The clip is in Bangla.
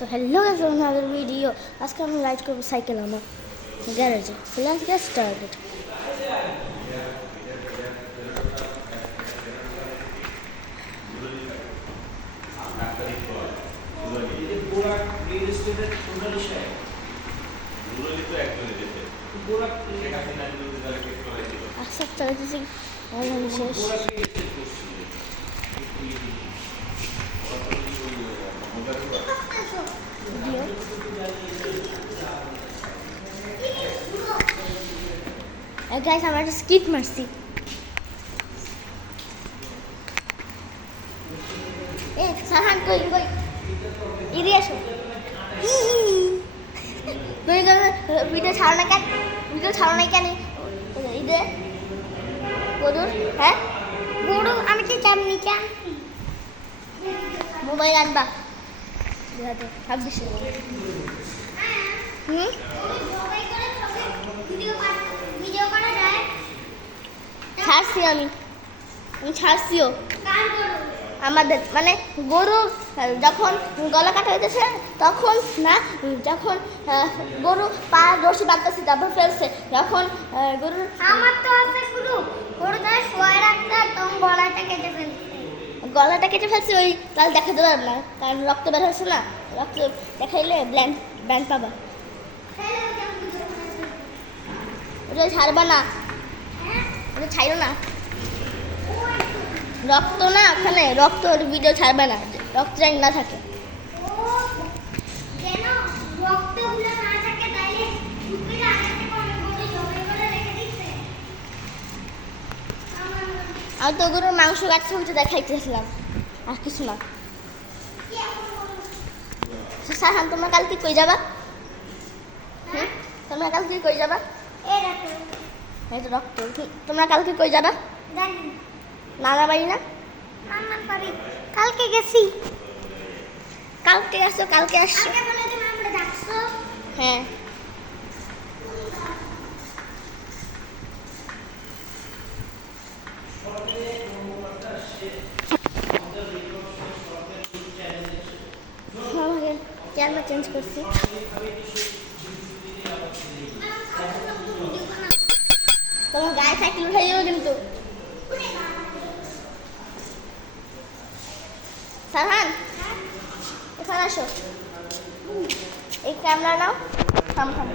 So hello guys, welcome to another video. আজকে আমি রাইড করবো সাইকেল আমার গ্যারেজে। So let's get started. আচ্ছা চালাতেছি অনলাইন শেষ। গাইস আমরা একটা স্কিট মারছি। সাহান কই কই ইদি আসো। তুই ভিডিও ছাড়ো না কেন? ভিডিও ছাড়ো নাই কেন? ইদে গরুর হ্যাঁ গরু আমি কি কেমনি কেন মোবাইল আনবা ভাবছিস ছাড়ছি আমি ছাড়ছিও আমাদের মানে গরু যখন গলা কাটা হইতেছে তখন না, যখন গরু পা রশি বাঁধতেছে তারপর ফেলছে, যখন গরুর আমার তো আছে গরুটা শোয়া রাখতে তখন গলাটা কেটে ফেলছে ওই তাহলে দেখাতে পারব না, কারণ রক্ত বের হচ্ছে না। রক্ত দেখাইলে ব্যান্ড পাবা। ওটা ছাড়বা না, ওটা ছাড়ো না। রক্ত না ওখানে রক্ত ভিডিও ছাড়বে না, রক্ত যেন না থাকে। আমি তো ওগুলোর মাংস কাটতে উঠে দেখাইতেছিলাম, আর কিছু না। সাহান তোমরা কালকে কই যাবা? হ্যাঁ তোমরা কালকে কই যাবা? এই তো রক্ত। তোমরা কালকে কই যাবা? নানা বাড়ি না? কালকে গেছি। কালকে আসছো? কালকে আসছো? হ্যাঁ ক্যামেরা চেঞ্জ করছি। তোমার গায়ে সাইকেল উঠে যাবো কিন্তু। সাহান এখানে আসো, এই ক্যামেরা নাও। থাম থাম